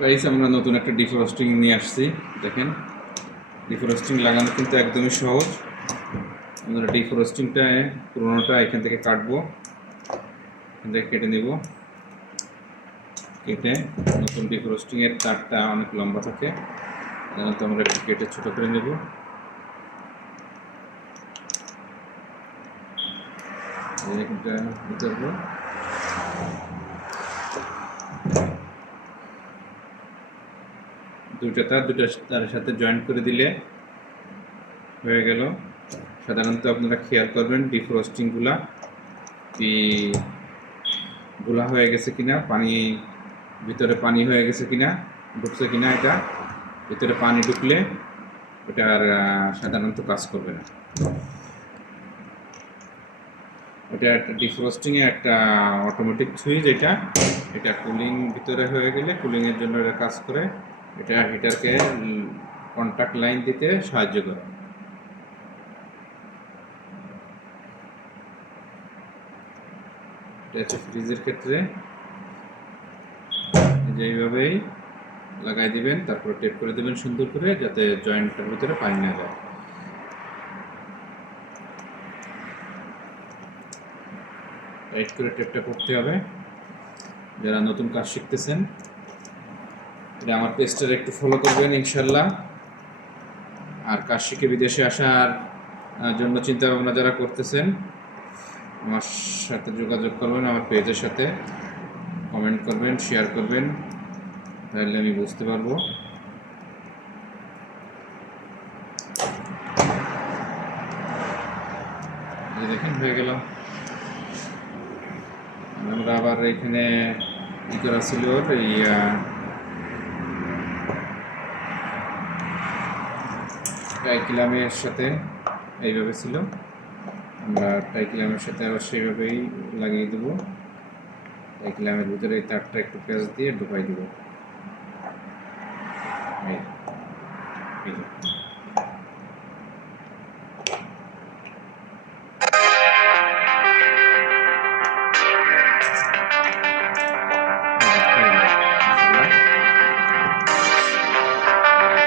Guys, আমরা নতুন একটা ডিফ্রস্টিং নিয়ে আসছি। দেখেন, ডিফ্রস্টিং লাগানো কিন্তু একদমই সহজ। আমরা ডিফ্রস্টিংটা পুরোনোটা এখান থেকে কাটবো, এখান থেকে কেটে নেব। কেটে নতুন ডিফ্রস্টিংয়ের তারটা অনেক লম্বা থাকে, সাধারণত আমরা একটু কেটে ছোটো করে নেব। এটা উঠাবো। দুইটা তারের সাথে জয়েন্ট করে দিলে হয়ে গেল। সাধারণত আপনারা খেয়াল করবেন ডিফ্রস্টিংগুলা গোলা হয়ে গেছে কিনা, পানি ভিতরে পানি হয়ে গেছে কিনা, ঢুকছে কিনা। এটা ভিতরে পানি ঢুকলে ওটা আর সাধারণত কাজ করবে না। ওটা একটা ডিফ্রস্টিংয়ে একটা অটোমেটিক সুইচ। এটা কুলিং ভিতরে হয়ে গেলে কুলিংয়ের জন্য এটা কাজ করে। এটা হিটারকে কন্ট্যাক্ট লাইন দিতে সাহায্য করে। এটা হচ্ছে ফ্রিজের ক্ষেত্রে এইভাবেই লাগাই দিবেন, তারপর টেপ করে দেবেন সুন্দর করে, যাতে জয়েন্টের ভিতরে পানি না যায়। টাইট করে টেপটা করতে হবে। যারা নতুন কাজ শিখতেছেন, এটা আমার পেজটার একটু ফলো করবেন ইনশাল্লাহ। আর কাজ শিখে বিদেশে আসার জন্য চিন্তা ভাবনা যারা করতেছেন, আমার সাথে যোগাযোগ করবেন, আমার পেজের সাথে কমেন্ট করবেন, শেয়ার করবেন, তাহলে আমি বুঝতে পারবো। দেখেন হয়ে গেল। আমরা আবার এখানে ই করা ছিল, এই টাইকিলামের সাথে এইভাবে ছিল। আমরা টাইকিলামের সাথে আবার সেইভাবেই লাগিয়ে দেবো। টাইকিলামের ভিতরে এই তারটা একটু পেঁচ দিয়ে ঢুকাই দেবো।